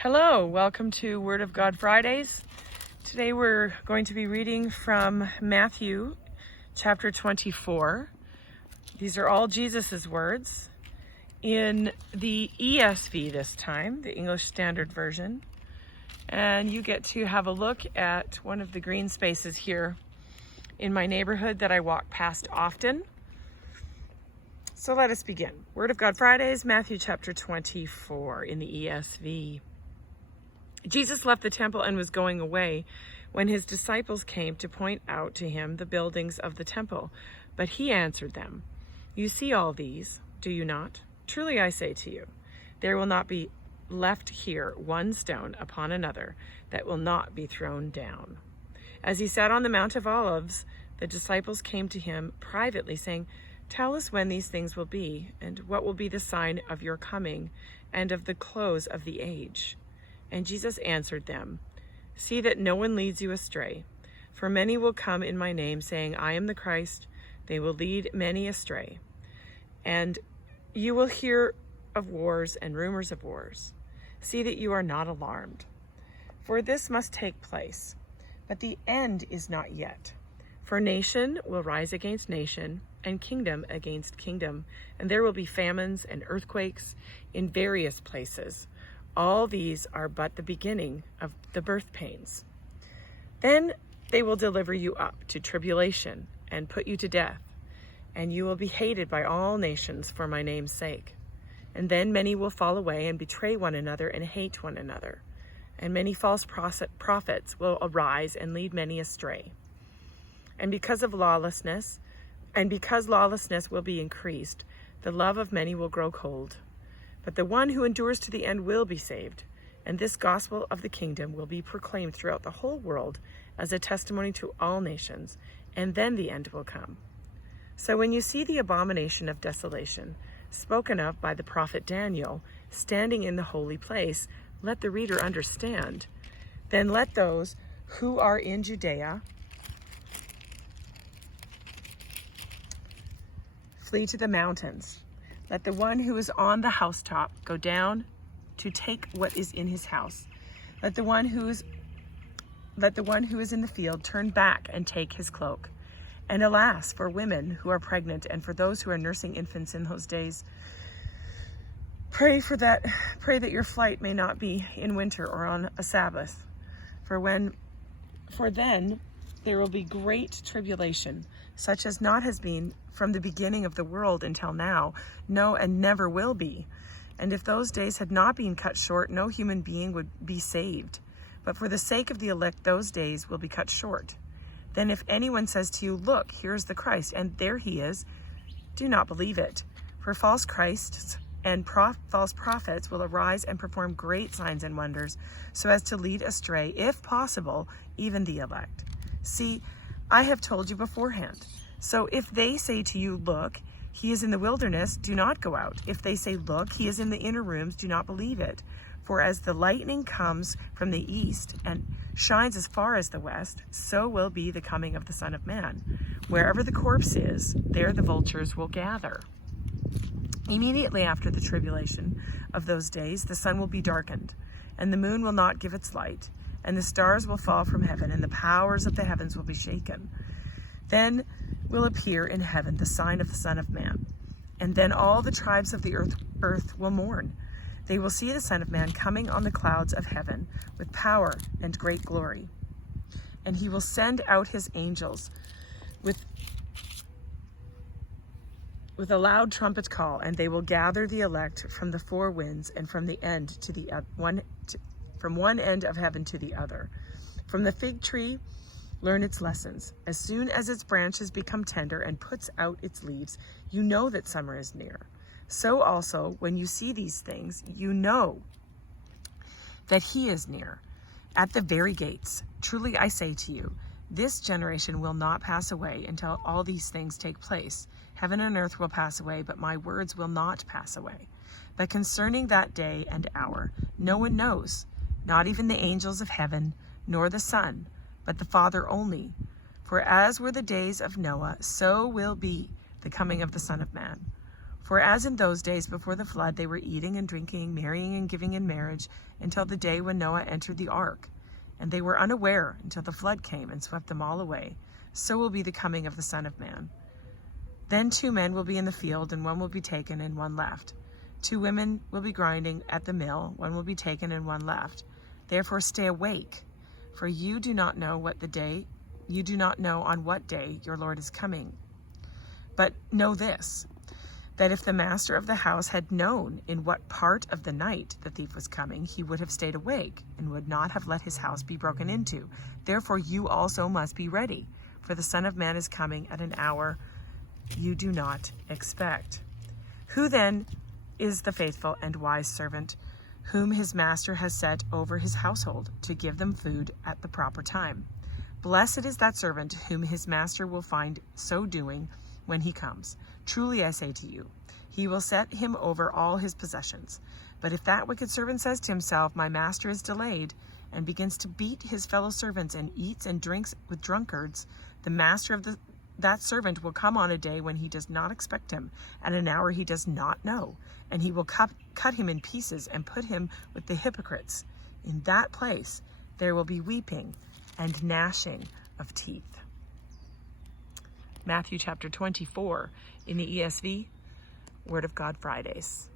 Hello, welcome to Word of God Fridays. Today we're going to be reading from Matthew chapter 24. These are all Jesus's words in the ESV this time, the English Standard Version. And you get to have a look at one of the green spaces here in my neighborhood that I walk past often. So let us begin. Word of God Fridays, Matthew chapter 24 in the ESV. Jesus left the temple and was going away when his disciples came to point out to him the buildings of the temple. But he answered them, "You see all these, do you not? Truly I say to you, there will not be left here one stone upon another that will not be thrown down." As he sat on the Mount of Olives, the disciples came to him privately, saying, "Tell us when these things will be, and what will be the sign of your coming and of the close of the age?" And Jesus answered them, "See that no one leads you astray. For many will come in my name, saying, 'I am the Christ.' They will lead many astray. And you will hear of wars and rumors of wars. See that you are not alarmed. For this must take place, but the end is not yet. For nation will rise against nation, and kingdom against kingdom, and there will be famines and earthquakes in various places. All these are but the beginning of the birth pains. Then they will deliver you up to tribulation and put you to death, and you will be hated by all nations for my name's sake. And then many will fall away and betray one another and hate one another. And many false prophets will arise and lead many astray. And because lawlessness will be increased, the love of many will grow cold. But the one who endures to the end will be saved, and this gospel of the kingdom will be proclaimed throughout the whole world as a testimony to all nations, and then the end will come. So when you see the abomination of desolation, spoken of by the prophet Daniel, standing in the holy place, let the reader understand. Then let those who are in Judea flee to the mountains. Let the one who is on the housetop go down to take what is in his house. Let the one who is in the field turn back and take his cloak. And alas, for women who are pregnant and for those who are nursing infants in those days, pray that your flight may not be in winter or on a Sabbath. For then there will be great tribulation, such as not has been from the beginning of the world until now, no, and never will be. And if those days had not been cut short, no human being would be saved. But for the sake of the elect, those days will be cut short. Then if anyone says to you, 'Look, here is the Christ,' and there he is, do not believe it. For false Christs and false prophets will arise and perform great signs and wonders, so as to lead astray, if possible, even the elect. See, I have told you beforehand. So if they say to you, 'Look, he is in the wilderness,' do not go out. If they say, 'Look, he is in the inner rooms,' do not believe it. For as the lightning comes from the east and shines as far as the west, so will be the coming of the Son of Man. Wherever the corpse is, there the vultures will gather. Immediately after the tribulation of those days, the sun will be darkened, and the moon will not give its light, and the stars will fall from heaven, and the powers of the heavens will be shaken. Then will appear in heaven the sign of the Son of Man. And then all the tribes of the earth will mourn. They will see the Son of Man coming on the clouds of heaven with power and great glory. And he will send out his angels with a loud trumpet call, and they will gather the elect from the four winds and from one end of heaven to the other. From the fig tree, learn its lessons. As soon as its branches become tender and puts out its leaves, you know that summer is near. So also, when you see these things, you know that he is near, at the very gates. Truly I say to you, this generation will not pass away until all these things take place. Heaven and earth will pass away, but my words will not pass away. But concerning that day and hour, no one knows, not even the angels of heaven, nor the Son, but the Father only. For as were the days of Noah, so will be the coming of the Son of Man. For as in those days before the flood, they were eating and drinking, marrying and giving in marriage, until the day when Noah entered the ark. And they were unaware until the flood came and swept them all away. So will be the coming of the Son of Man. Then 2 men will be in the field, and one will be taken and one left. 2 women will be grinding at the mill, one will be taken and one left. Therefore stay awake, for you do not know on what day your Lord is coming. But know this, that if the master of the house had known in what part of the night the thief was coming, he would have stayed awake and would not have let his house be broken into. Therefore you also must be ready, for the Son of Man is coming at an hour you do not expect. Who then is the faithful and wise servant, whom his master has set over his household to give them food at the proper time? Blessed is that servant whom his master will find so doing when he comes. Truly I say to you, he will set him over all his possessions. But if that wicked servant says to himself, my master is delayed, and begins to beat his fellow servants and eats and drinks with drunkards, the master of that servant will come on a day when he does not expect him, at an hour he does not know, and he will cut him in pieces and put him with the hypocrites. In that place there will be weeping and gnashing of teeth. Matthew chapter 24 in the ESV, Word of God Fridays.